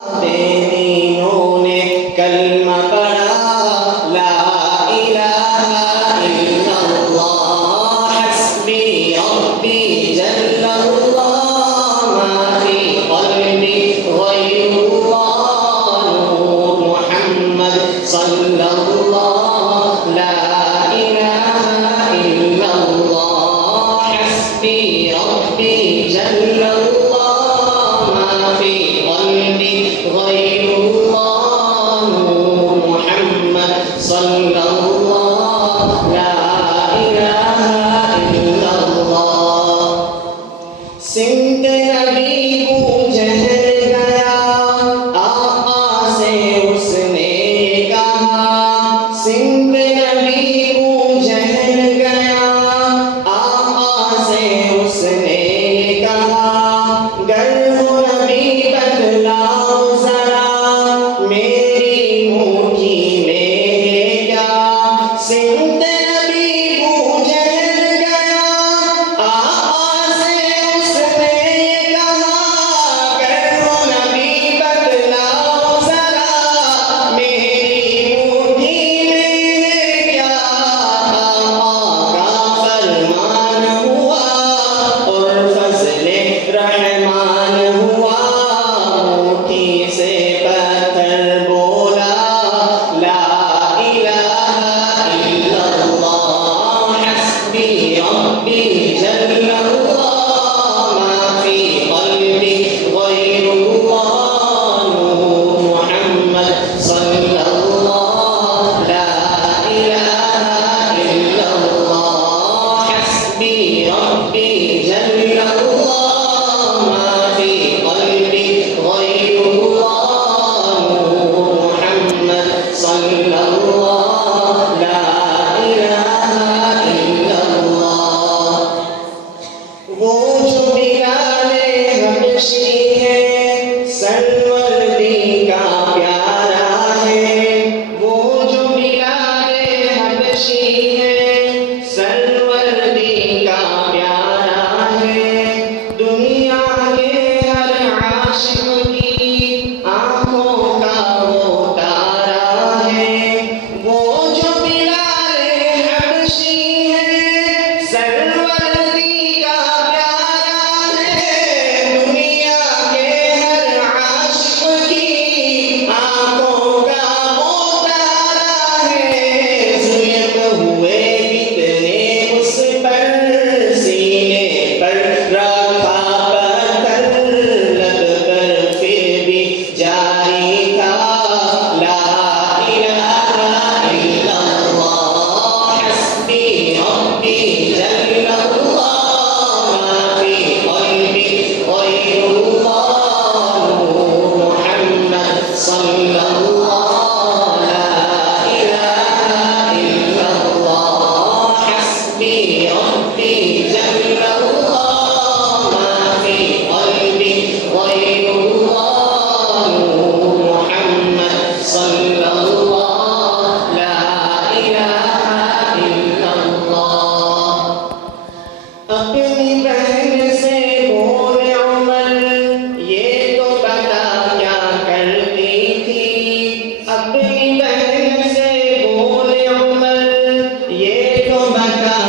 बेदीनों ने कलमा पढ़ा ला इलाहा इल्लल्लाह हस्बी रब्बी जल्लल्लाह मा फी क़ल्बी गैरुल्लाह नूर मुहम्मद सल्लल्लाह ला इलाहा इल्लल्लाह हस्बी रब्बी जल्लल्लाह मा फी क़ल्बी गैरुल्लाह नूर मुहम्मद सल्लल्लाह ला इलाहा इल्लल्लाह। सिंध नबी बूझल गया आका से उसने कहा, सिंध नबी बूझल गया आका से उसने कहा, गर हो नबी बतलाओ जरा मेरी मुट्ठी में है क्या। सिंध नबी बूझल गया आका से उसने कहा, गर हो नबी बतलाओ जरा मेरी मुट्ठी में है क्या। आका का फरमान हुआ और फज़ले रहमान हुआ, मुट्ठी से पत्थर बोला ला इलाहा इल्लल्लाह हस्बी रब्बी जल्लल्लाह मा फी क़ल्बी गैरुल्लाह नूर मुहम्मद सल्लल्लाह ला इलाहा इल्लल्लाह हस्बी रब्बी जल्लल्लाह मा फी क़ल्बी गैरुल्लाह नूर मुहम्मद सल्लल्लाह ला इलाहा इल्लल्लाह। वो जो बिलाले हबशी है सरवर्दी का प्यारा है, वो जो बिलाले हबशी है सरवर्दी का प्यारा है, दुनिया के हर आशिक की आंखों का वो तारा है। वो जो बिलाले हबशी है सरवर्दी का प्यारा है, दुनिया के हर आशिक की आंखों का वो तारा है। ज़ुल्फ़ हुए कितने उस पर सीने पर रखा पत्थर, लग कर फिर भी जारी था ला इलाहा इल्लल्लाह हस्बी रब्बी जल्लल्लाह मा फी क़ल्बी गैरुल्लाह नूर मुहम्मद सल्लल्लाह ला इलाहा इल्लल्लाह हस्बी रब्बी जल्लल्लाह मा फी क़ल्बी गैरुल्लाह नूर मुहम्मद सल्लल्लाह ला इलाहा इल्लल्लाह। अपनी